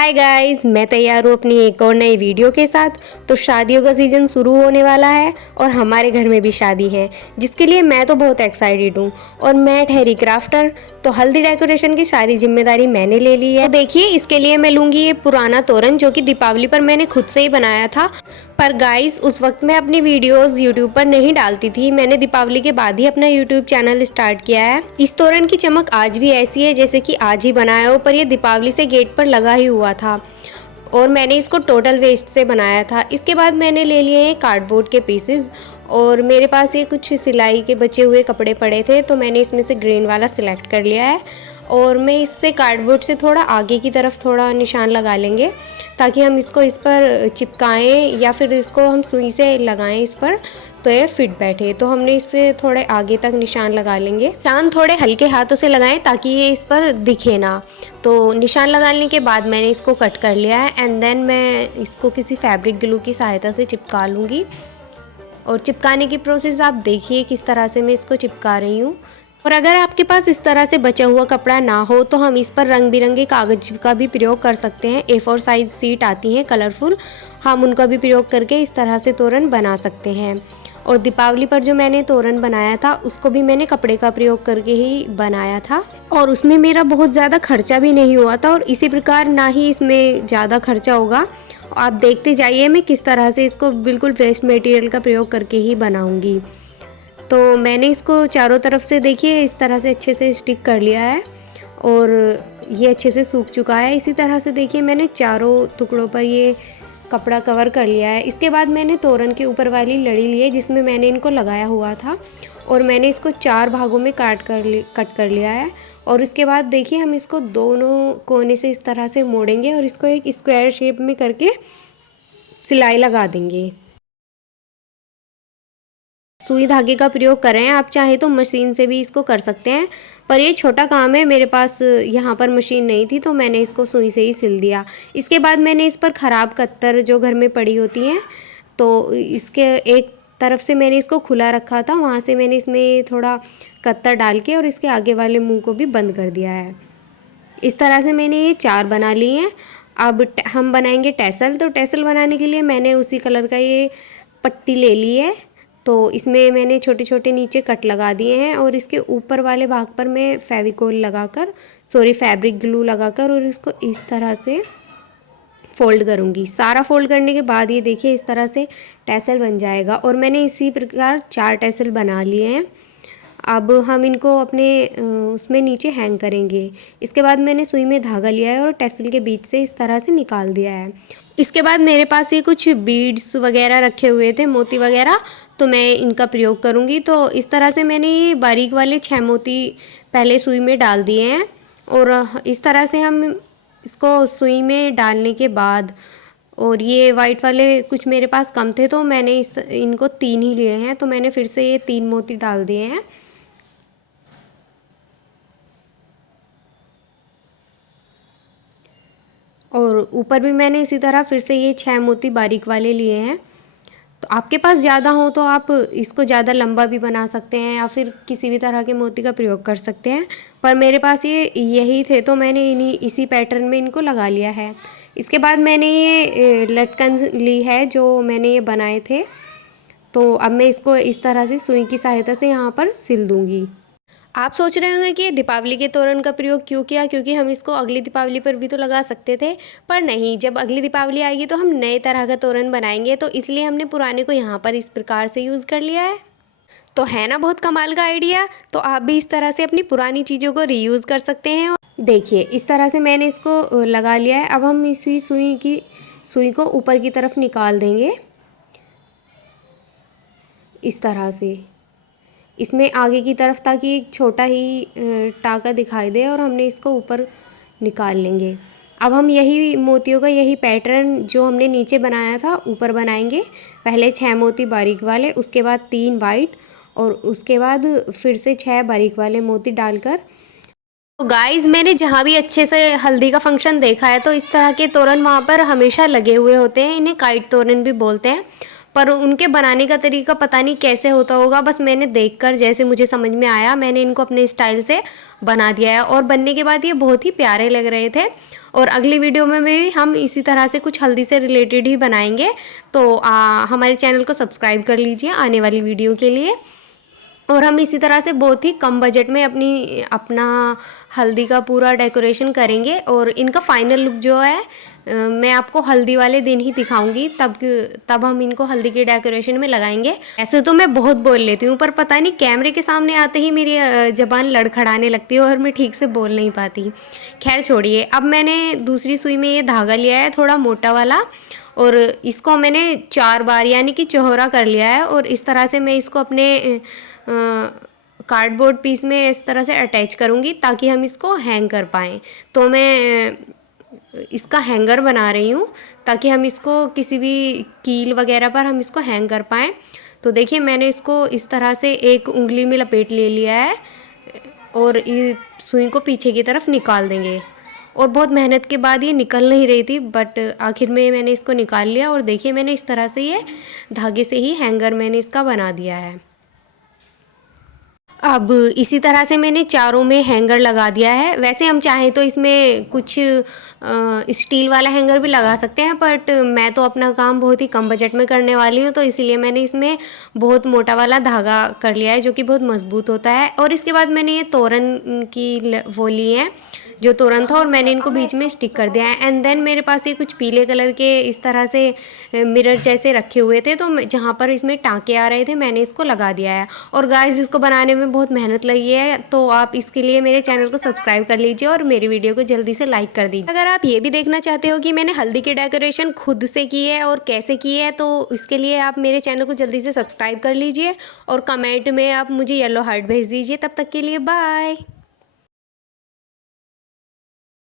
Hi guys, मैं तैयार हूँ अपनी एक और नई वीडियो के साथ। तो शादियों का सीज़न शुरू होने वाला है और हमारे घर में भी शादी है, जिसके लिए मैं तो बहुत एक्साइटेड हूँ। और मैं ठहरी क्राफ्टर, तो हल्दी डेकोरेशन की सारी जिम्मेदारी मैंने ले ली है। तो देखिए, इसके लिए मैं लूँगी ये पुराना तोरण जो कि दीपावली पर मैंने खुद से ही बनाया था। पर गाइस, उस वक्त मैं अपनी वीडियोस यूट्यूब पर नहीं डालती थी। मैंने दीपावली के बाद ही अपना यूट्यूब चैनल स्टार्ट किया है। इस तोरण की चमक आज भी ऐसी है जैसे कि आज ही बनाया हो, पर यह दीपावली से गेट पर लगा ही हुआ था और मैंने इसको टोटल वेस्ट से बनाया था। इसके बाद मैंने ले लिए हैं कार्डबोर्ड के पीसेस और मेरे पास ये कुछ सिलाई के बचे हुए कपड़े पड़े थे, तो मैंने इसमें से ग्रीन वाला सिलेक्ट कर लिया है। और मैं इससे कार्डबोर्ड से थोड़ा आगे की तरफ थोड़ा निशान लगा लेंगे ताकि हम इसको इस पर चिपकाएं या फिर इसको हम सुई से लगाएं इस पर, तो ये फिट बैठे। तो हमने इससे थोड़े आगे तक निशान लगा लेंगे। निशान थोड़े हल्के हाथों से लगाएं ताकि ये इस पर दिखे ना। तो निशान लगाने के बाद मैंने इसको कट कर लिया है एंड देन मैं इसको किसी फैब्रिक ग्लू की सहायता से चिपका लूँगी। और चिपकाने की प्रोसेस आप देखिए किस तरह से मैं इसको चिपका रही हूँ। और अगर आपके पास इस तरह से बचा हुआ कपड़ा ना हो तो हम इस पर रंग बिरंगे कागज का भी प्रयोग कर सकते हैं। A4 साइज शीट आती हैं कलरफुल, हम उनका भी प्रयोग करके इस तरह से तोरण बना सकते हैं। और दीपावली पर जो मैंने तोरण बनाया था उसको भी मैंने कपड़े का प्रयोग करके ही बनाया था और उसमें मेरा बहुत ज़्यादा खर्चा भी नहीं हुआ था और इसी प्रकार ना ही इसमें ज़्यादा खर्चा होगा। आप देखते जाइए मैं किस तरह से इसको बिल्कुल वेस्ट मटेरियल का प्रयोग करके ही बनाऊंगी। तो मैंने इसको चारों तरफ से देखिए इस तरह से अच्छे से स्टिक कर लिया है और ये अच्छे से सूख चुका है। इसी तरह से देखिए मैंने चारों टुकड़ों पर ये कपड़ा कवर कर लिया है। इसके बाद मैंने तोरण के ऊपर वाली लड़ी ली है जिसमें मैंने इनको लगाया हुआ था और मैंने इसको 4 भागों में कट कर लिया है। और इसके बाद देखिए हम इसको दोनों कोने से इस तरह से मोड़ेंगे और इसको एक स्क्वायर शेप में करके सिलाई लगा देंगे। सुई धागे का प्रयोग करें, आप चाहे तो मशीन से भी इसको कर सकते हैं, पर ये छोटा काम है, मेरे पास यहाँ पर मशीन नहीं थी तो मैंने इसको सुई से ही सिल दिया। इसके बाद मैंने इस पर ख़राब कत्तर जो घर में पड़ी होती हैं, तो इसके एक तरफ से मैंने इसको खुला रखा था, वहाँ से मैंने इसमें थोड़ा कत्तर डाल के और इसके आगे वाले मुंह को भी बंद कर दिया है। इस तरह से मैंने ये 4 बना लिए हैं। अब हम बनाएंगे टैसल। तो टैसल बनाने के लिए मैंने उसी कलर का ये पट्टी ले ली है, तो इसमें मैंने छोटे छोटे नीचे कट लगा दिए हैं और इसके ऊपर वाले भाग पर मैं फैब्रिक ग्लू लगाकर और इसको इस तरह से फोल्ड करूँगी। सारा फोल्ड करने के बाद ये देखिए इस तरह से टैसल बन जाएगा और मैंने इसी प्रकार 4 टैसल बना लिए हैं। अब हम इनको अपने उसमें नीचे हैंग करेंगे। इसके बाद मैंने सुई में धागा लिया है और टैसल के बीच से इस तरह से निकाल दिया है। इसके बाद मेरे पास ये कुछ बीड्स वगैरह रखे हुए थे, मोती वगैरह, तो मैं इनका प्रयोग करूँगी। तो इस तरह से मैंने ये बारीक वाले 6 मोती पहले सुई में डाल दिए हैं और इस तरह से हम इसको सुई में डालने के बाद, और ये वाइट वाले कुछ मेरे पास कम थे तो मैंने इनको 3 ही लिए हैं, तो मैंने फिर से ये 3 मोती डाल दिए हैं। और ऊपर भी मैंने इसी तरह फिर से ये 6 मोती बारीक वाले लिए हैं। तो आपके पास ज़्यादा हो तो आप इसको ज़्यादा लंबा भी बना सकते हैं या फिर किसी भी तरह के मोती का प्रयोग कर सकते हैं, पर मेरे पास ये यही थे तो मैंने इसी पैटर्न में इनको लगा लिया है। इसके बाद मैंने ये लटकन ली है जो मैंने ये बनाए थे, तो अब मैं इसको इस तरह से सुई की सहायता से यहाँ पर सिल दूँगी। आप सोच रहे होंगे कि दीपावली के तोरण का प्रयोग क्यों किया, क्योंकि हम इसको अगली दीपावली पर भी तो लगा सकते थे, पर नहीं, जब अगली दीपावली आएगी तो हम नए तरह का तोरण बनाएंगे, तो इसलिए हमने पुराने को यहाँ पर इस प्रकार से यूज़ कर लिया है। तो है ना बहुत कमाल का आइडिया। तो आप भी इस तरह से अपनी पुरानी चीज़ों को रीयूज़ कर सकते हैं। देखिए इस तरह से मैंने इसको लगा लिया है। अब हम इसी सुई को ऊपर की तरफ निकाल देंगे इस तरह से, इसमें आगे की तरफ, ताकि एक छोटा ही टाका दिखाई दे और हमने इसको ऊपर निकाल लेंगे। अब हम यही मोतियों का यही पैटर्न जो हमने नीचे बनाया था ऊपर बनाएंगे। पहले 6 मोती बारीक वाले, उसके बाद 3 वाइट और उसके बाद फिर से 6 बारीक वाले मोती डालकर। तो गाइज़, मैंने जहाँ भी अच्छे से हल्दी का फंक्शन देखा है तो इस तरह के तोरण वहाँ पर हमेशा लगे हुए होते हैं। इन्हें काइट तोरण भी बोलते हैं। पर उनके बनाने का तरीका पता नहीं कैसे होता होगा, बस मैंने देखकर जैसे मुझे समझ में आया मैंने इनको अपने स्टाइल से बना दिया है। और बनने के बाद ये बहुत ही प्यारे लग रहे थे। और अगली वीडियो में भी हम इसी तरह से कुछ हल्दी से रिलेटेड ही बनाएंगे। तो हमारे चैनल को सब्सक्राइब कर लीजिए आने वाली वीडियो के लिए। और हम इसी तरह से बहुत ही कम बजट में अपना हल्दी का पूरा डेकोरेशन करेंगे। और इनका फाइनल लुक जो है मैं आपको हल्दी वाले दिन ही दिखाऊंगी, तब हम इनको हल्दी के डेकोरेशन में लगाएंगे। ऐसे तो मैं बहुत बोल लेती हूँ, पर पता नहीं कैमरे के सामने आते ही मेरी ज़बान लड़खड़ाने लगती है और मैं ठीक से बोल नहीं पाती। खैर छोड़िए, अब मैंने दूसरी सुई में ये धागा लिया है थोड़ा मोटा वाला, और इसको मैंने 4 बार यानी कि चौहरा कर लिया है। और इस तरह से मैं इसको अपने कार्डबोर्ड पीस में इस तरह से अटैच करूँगी ताकि हम इसको हैंग कर पाएँ। तो मैं इसका हैंगर बना रही हूँ ताकि हम इसको किसी भी कील वगैरह पर हम इसको हैंग कर पाएँ। तो देखिए मैंने इसको इस तरह से एक उंगली में लपेट ले लिया है और सुई को पीछे की तरफ निकाल देंगे। और बहुत मेहनत के बाद ये निकल नहीं रही थी, बट आखिर में मैंने इसको निकाल लिया। और देखिए मैंने इस तरह से ये धागे से ही हैंगर मैंने इसका बना दिया है। अब इसी तरह से मैंने चारों में हैंगर लगा दिया है। वैसे हम चाहें तो इसमें कुछ स्टील वाला हैंगर भी लगा सकते हैं, बट मैं तो अपना काम बहुत ही कम बजट में करने वाली हूँ, तो इसीलिए मैंने इसमें बहुत मोटा वाला धागा कर लिया है जो कि बहुत मज़बूत होता है। और इसके बाद मैंने ये तोरण की वो ली हैं जो तोरण था, और मैंने इनको बीच में स्टिक कर दिया है। एंड देन मेरे पास ये कुछ पीले कलर के इस तरह से मिरर जैसे रखे हुए थे, तो जहाँ पर इसमें टाँके आ रहे थे मैंने इसको लगा दिया है। और गाइस इसको बनाने में बहुत मेहनत लगी है, तो आप इसके लिए मेरे चैनल को सब्सक्राइब कर लीजिए और मेरी वीडियो को जल्दी से लाइक कर दीजिए। अगर आप ये भी देखना चाहते हो कि मैंने हल्दी की डेकोरेशन खुद से की है और कैसे की है, तो इसके लिए आप मेरे चैनल को जल्दी से सब्सक्राइब कर लीजिए और कमेंट में आप मुझे येलो हार्ट भेज दीजिए। तब तक के लिए बाय।